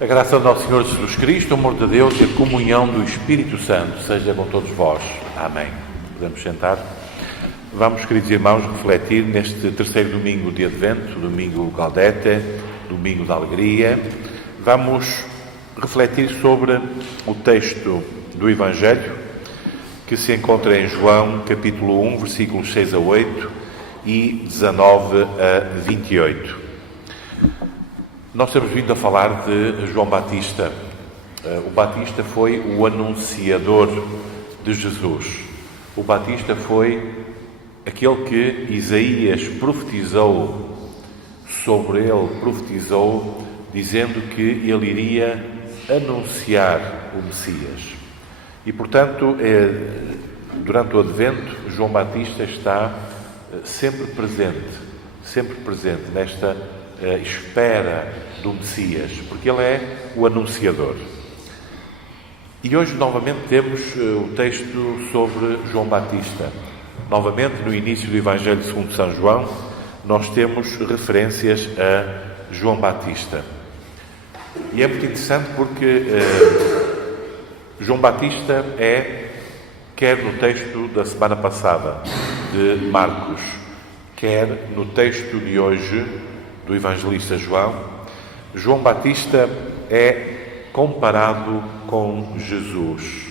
A graça do nosso Senhor Jesus Cristo, o amor de Deus e a comunhão do Espírito Santo seja com todos vós. Amém. Podemos sentar. Vamos, queridos irmãos, refletir neste terceiro domingo de Advento, domingo Gaudete, domingo da alegria. Vamos refletir sobre o texto do Evangelho que se encontra em João, capítulo 1, versículos 6 a 8 e 19 a 28. Nós temos vindo a falar de João Batista. O Batista foi o anunciador de Jesus. O Batista foi aquele que Isaías profetizou sobre ele, profetizou dizendo que ele iria anunciar o Messias. E, portanto, durante o Advento, João Batista está sempre presente nesta espera do Messias, porque ele é o anunciador. E hoje, novamente, temos o texto sobre João Batista. Novamente, no início do Evangelho segundo São João, nós temos referências a João Batista. E é muito interessante porque João Batista quer no texto da semana passada, de Marcos, quer no texto de hoje, do evangelista João, João Batista é comparado com Jesus.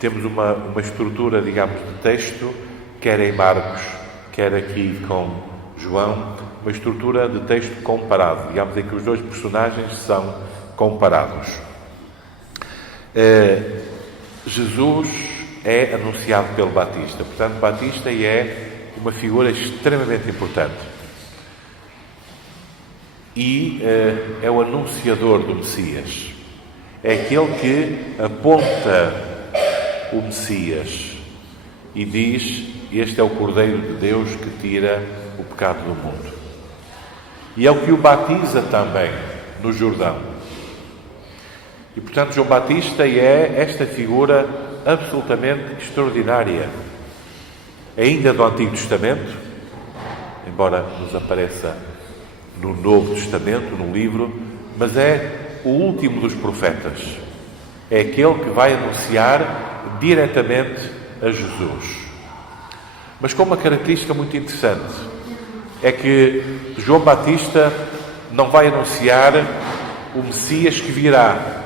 Temos uma estrutura, digamos, de texto, quer em Marcos, quer aqui com João, uma estrutura de texto comparado, digamos, em que os dois personagens são comparados. Jesus é anunciado pelo Batista, portanto, Batista é uma figura extremamente importante. E é o anunciador do Messias. É aquele que aponta o Messias e diz: este é o Cordeiro de Deus que tira o pecado do mundo. E é o que o batiza também no Jordão. E, portanto, João Batista é esta figura absolutamente extraordinária. Ainda do Antigo Testamento, embora nos apareça no Novo Testamento, no livro, mas é o último dos profetas. É aquele que vai anunciar diretamente a Jesus. Mas com uma característica muito interessante, é que João Batista não vai anunciar o Messias que virá,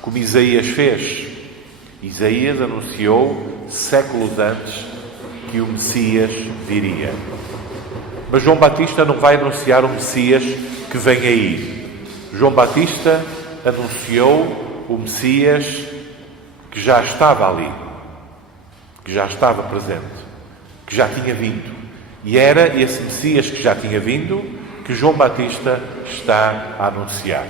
como Isaías fez. Isaías anunciou séculos antes que o Messias viria. Mas João Batista não vai anunciar o Messias que vem aí. João Batista anunciou o Messias que já estava ali, que já estava presente, que já tinha vindo. E era esse Messias que já tinha vindo que João Batista está a anunciar.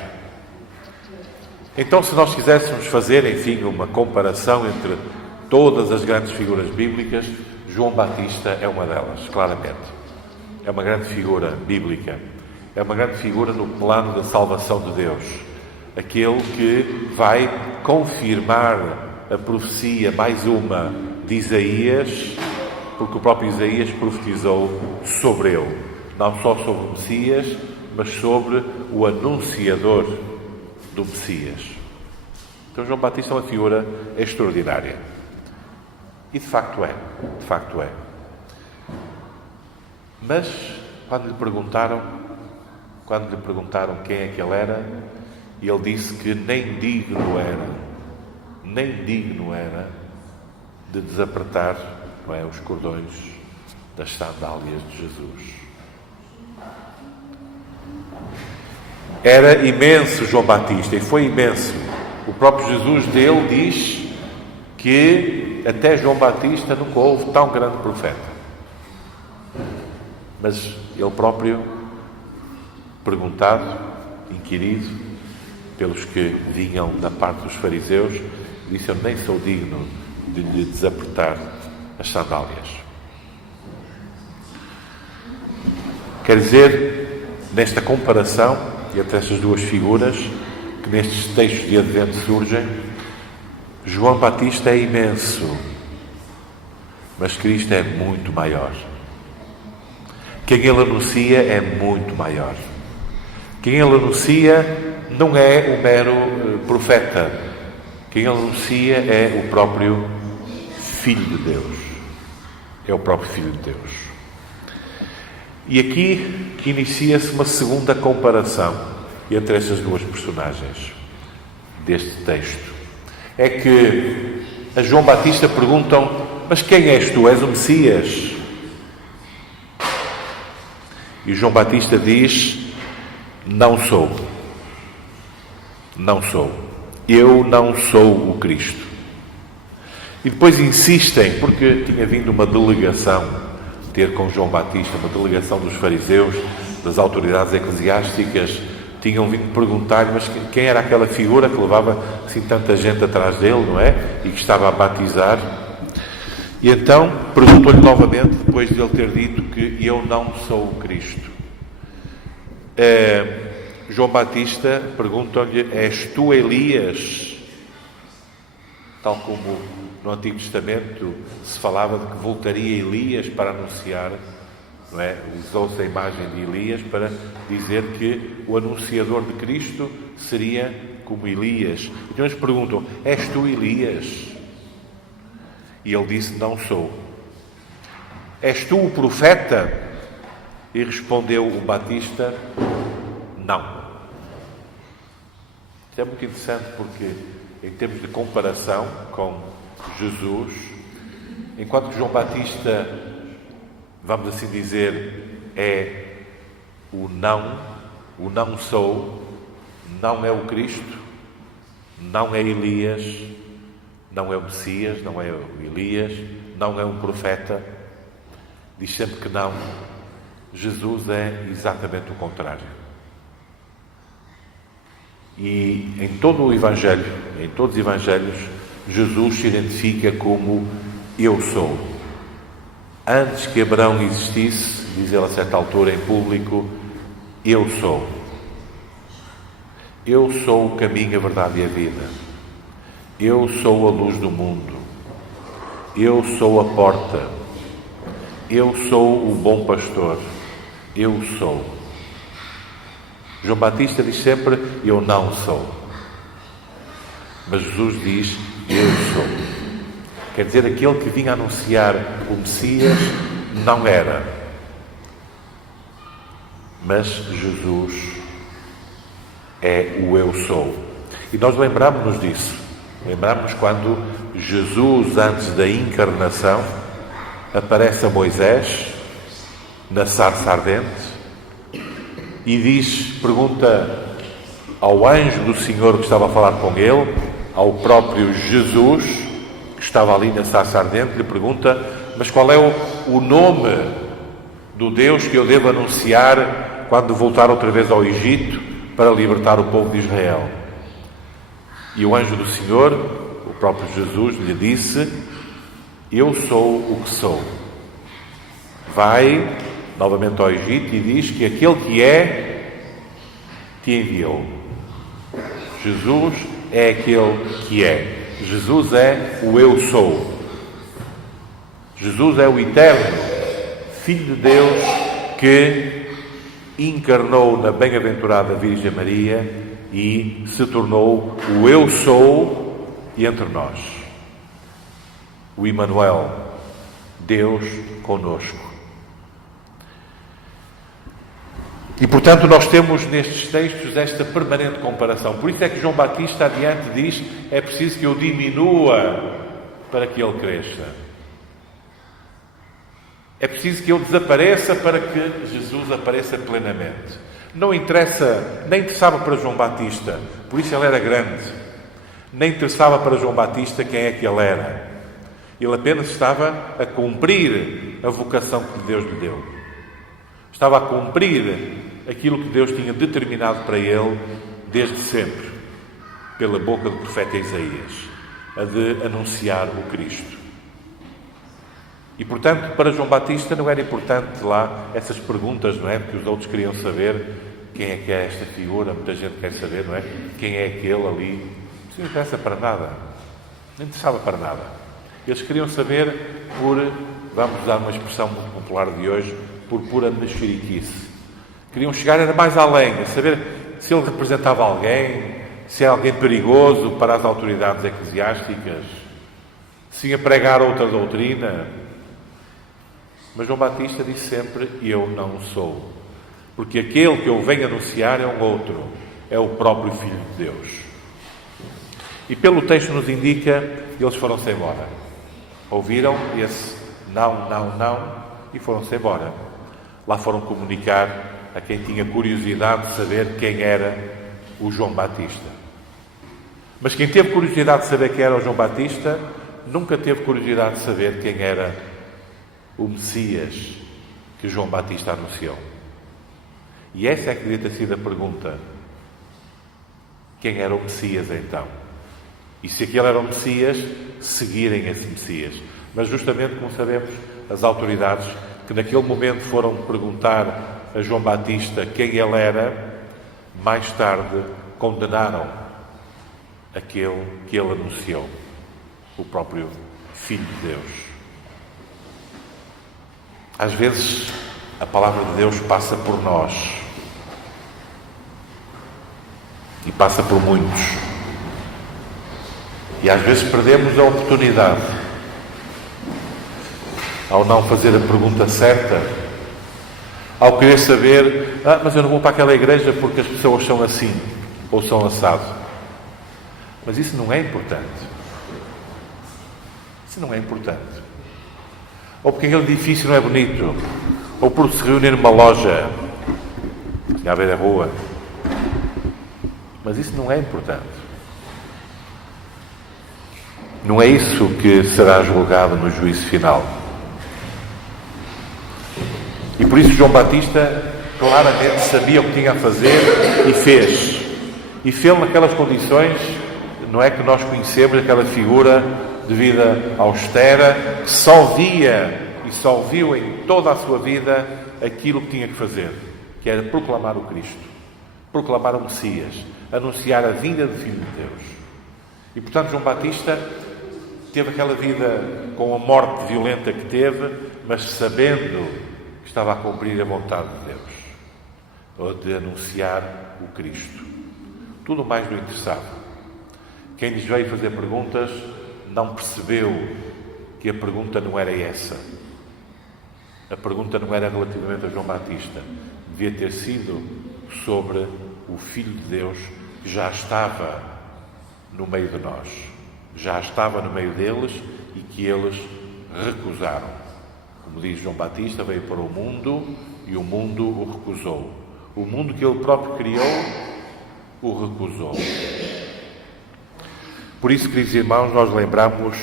Então, se nós quiséssemos fazer, enfim, uma comparação entre todas as grandes figuras bíblicas, João Batista é uma delas, claramente. É uma grande figura bíblica. É uma grande figura no plano da salvação de Deus. Aquele que vai confirmar a profecia, mais uma, de Isaías, porque o próprio Isaías profetizou sobre ele. Não só sobre o Messias, mas sobre o anunciador do Messias. Então João Batista é uma figura extraordinária. E de facto é. De facto é. Mas, quando lhe perguntaram quem é que ele era, ele disse que nem digno era de desapertar, não é, os cordões das sandálias de Jesus. Era imenso João Batista, e foi imenso. O próprio Jesus dele diz que até João Batista nunca houve tão grande profeta. Mas ele próprio, perguntado, inquirido, pelos que vinham da parte dos fariseus, disse: eu nem sou digno de lhe desapertar as sandálias. Quer dizer, nesta comparação, e entre estas duas figuras, que nestes textos de Advento surgem, João Batista é imenso, mas Cristo é muito maior. Quem ele anuncia é muito maior. Quem ele anuncia não é o mero profeta. Quem ele anuncia é o próprio Filho de Deus. É o próprio Filho de Deus. E aqui inicia-se uma segunda comparação entre estas duas personagens deste texto. É que a João Batista perguntam: mas quem és tu? És o Messias? E João Batista diz: não sou. Não sou. Eu não sou o Cristo. E depois insistem, porque tinha vindo uma delegação ter com João Batista, uma delegação dos fariseus, das autoridades eclesiásticas, tinham vindo perguntar-lhe, mas quem era aquela figura que levava assim tanta gente atrás dele, não é? E que estava a batizar. E então perguntou-lhe novamente, depois de ele ter dito que eu não sou o Cristo. João Batista pergunta-lhe: és tu Elias? Tal como no Antigo Testamento se falava de que voltaria Elias para anunciar, não é? Usou-se a imagem de Elias para dizer que o anunciador de Cristo seria como Elias. Então eles perguntam: és tu Elias? E ele disse: não sou. És tu o profeta? E respondeu o Batista: não. Isto é muito interessante porque, em termos de comparação com Jesus, enquanto que João Batista, vamos assim dizer, é o não sou, não é o Cristo, não é Elias, não é o Messias, não é o Elias, não é um profeta, diz sempre que não. Jesus é exatamente o contrário. E em todo o Evangelho, em todos os Evangelhos, Jesus se identifica como eu sou. Antes que Abraão existisse, diz ele a certa altura em público, eu sou. Eu sou o caminho, a verdade e a vida. Eu sou a luz do mundo. Eu sou a porta. Eu sou o bom pastor. Eu sou. João Batista diz sempre: eu não sou. Mas Jesus diz: eu sou. Quer dizer, aquele que vinha anunciar o Messias não era. Mas Jesus é o eu sou. E nós lembramos-nos disso. Lembramos quando Jesus, antes da encarnação, aparece a Moisés na sarça ardente e pergunta ao anjo do Senhor que estava a falar com ele, ao próprio Jesus, que estava ali na sarça ardente, lhe pergunta: mas qual é o nome do Deus que eu devo anunciar quando voltar outra vez ao Egito para libertar o povo de Israel? E o anjo do Senhor, o próprio Jesus, lhe disse: eu sou o que sou. Vai novamente ao Egito e diz que aquele que é, te enviou. Jesus é aquele que é. Jesus é o eu sou. Jesus é o eterno Filho de Deus que encarnou na bem-aventurada Virgem Maria e se tornou o eu sou entre nós. O Emmanuel, Deus conosco. E, portanto, nós temos nestes textos esta permanente comparação. Por isso é que João Batista adiante diz: é preciso que eu diminua para que ele cresça. É preciso que eu desapareça para que Jesus apareça plenamente. Não interessa, nem interessava para João Batista, por isso ele era grande. Nem interessava para João Batista quem é que ele era. Ele apenas estava a cumprir a vocação que Deus lhe deu. Estava a cumprir aquilo que Deus tinha determinado para ele desde sempre, pela boca do profeta Isaías, a de anunciar o Cristo. E, portanto, para João Batista não era importante lá essas perguntas, não é? Porque os outros queriam saber quem é que é esta figura, muita gente quer saber, não é? Quem é aquele ali? Isso não interessa para nada. Não interessava para nada. Eles queriam saber por, vamos usar uma expressão muito popular de hoje, por pura mexeriquice. Queriam chegar era mais além, a saber se ele representava alguém, se é alguém perigoso para as autoridades eclesiásticas, se ia pregar outra doutrina. Mas João Batista disse sempre: eu não sou, porque aquele que eu venho anunciar é um outro, é o próprio Filho de Deus. E pelo texto nos indica, eles foram-se embora. Ouviram esse não, não, não e foram-se embora. Lá foram comunicar a quem tinha curiosidade de saber quem era o João Batista. Mas quem teve curiosidade de saber quem era o João Batista, nunca teve curiosidade de saber quem era o Messias que João Batista anunciou. E essa é que devia ter sido a pergunta. Quem era o Messias então? E se aquele era o Messias, seguirem esse Messias. Mas justamente, como sabemos, as autoridades que naquele momento foram perguntar a João Batista quem ele era, mais tarde condenaram aquele que ele anunciou, o próprio Filho de Deus. Às vezes a palavra de Deus passa por nós e passa por muitos, e às vezes perdemos a oportunidade ao não fazer a pergunta certa, ao querer saber: mas eu não vou para aquela igreja porque as pessoas são assim ou são assado. Mas isso não é importante. Isso não é importante. Ou porque aquele edifício não é bonito, ou por se reunir numa loja à beira da rua. Mas isso não é importante. Não é isso que será julgado no juízo final. E por isso João Batista claramente sabia o que tinha a fazer e fez. E fez naquelas condições, não é que nós conhecemos aquela figura de vida austera, que só via e só viu em toda a sua vida aquilo que tinha que fazer, que era proclamar o Cristo, proclamar o Messias, anunciar a vinda do Filho de Deus. E portanto João Batista teve aquela vida com a morte violenta que teve, mas sabendo que estava a cumprir a vontade de Deus, ou de anunciar o Cristo. Tudo mais não interessava. Quem lhes veio fazer perguntas não percebeu que a pergunta não era essa. A pergunta não era relativamente a João Batista. Devia ter sido sobre o Filho de Deus que já estava no meio de nós. Já estava no meio deles e que eles recusaram. Como diz João Batista, veio para o mundo e o mundo o recusou. O mundo que ele próprio criou o recusou. Por isso, queridos irmãos, nós lembramos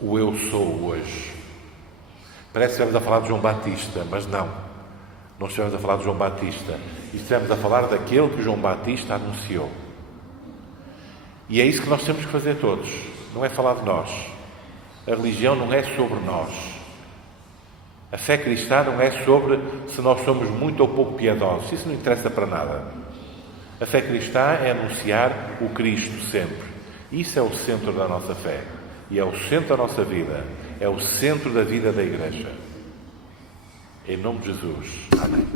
o eu sou hoje. Parece que estivemos a falar de João Batista, mas não. Não estivemos a falar de João Batista. Estivemos a falar daquele que João Batista anunciou. E é isso que nós temos que fazer todos. Não é falar de nós. A religião não é sobre nós. A fé cristã não é sobre se nós somos muito ou pouco piedosos. Isso não interessa para nada. A fé cristã é anunciar o Cristo sempre. Isso é o centro da nossa fé. E é o centro da nossa vida. É o centro da vida da Igreja. Em nome de Jesus. Amém.